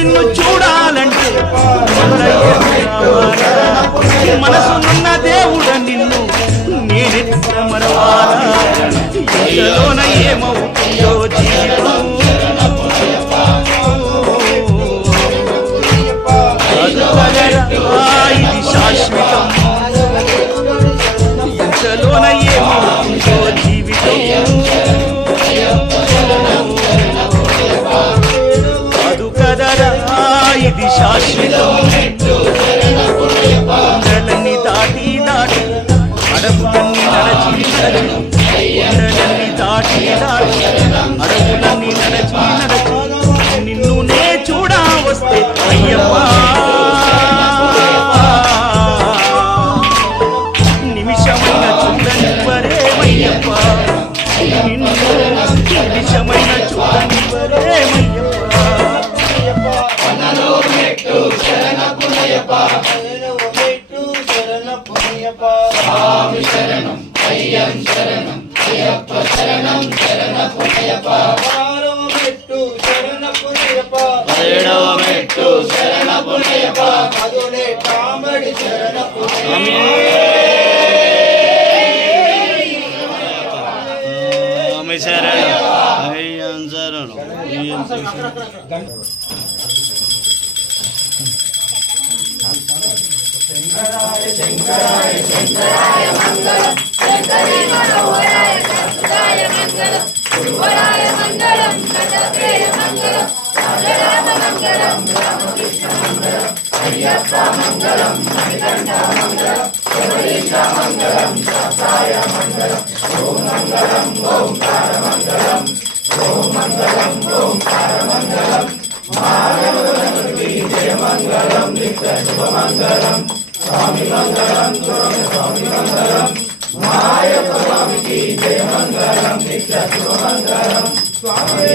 నిన్ను చూడాలంటే మనసునున్న దేవుడ నిన్ను నేనెట్ల మరవాలా ఎంతలోన ఏమవుతుందో జీవితం ఇది శాశ్వతం ఎంతలోన ఏమవుతుందో జీవితం అది కదరా ఇది శాశ్వతం కొండలన్నీ దాటి దాటి అడవులన్నీ నడచి కొండలన్నీ దాటి దాటి అడవులన్నీ నడచి నడచి నిన్ను నే చూడా వస్తే అయ్యప్ప నిమిషమైన చూడనివ్వరేమయ్యప్ప నిన్ను నిమిషమైన చూడనివ్వరేమయ్యప్ప స్వామి శరణం అయ్యం శరణం అయ్యప్ప శరణం శరణ పుణ్యప్ప ఆరవ మెట్టు శరణ పుణ్యప్ప ఏడవ మెట్టు శరణ పుణ్యప్ప పదునే కామడి శరణ పుణ్యప్ప స్వామి శరణం అయ్యం శరణం శంకరాయ శంకరాయ శంకరాయ మంగళం శంకరీ మనోహరాయ సత్యాయ మంగళం గురువరాయ మంగళం దత్తాత్రేయ మంగళం రాజరామ మంగళం రామకృష్ణ మంగళం అయ్యప్ప మంగళం మణికంఠ మంగళం శబరీశ మంగళం సత్యాయ మంగళం ఓం మంగళం ఓంకార మంగళం ఓం మంగళం ఓంకార మంగళం మానవునికి జయ మంగళం నిత్య శుభ మంగళం స్వామి మంగళం స్వామి మంగళం మాయప్ప స్వామికి జయ మంగళం నిత్య శుభ మంగళం స్వామి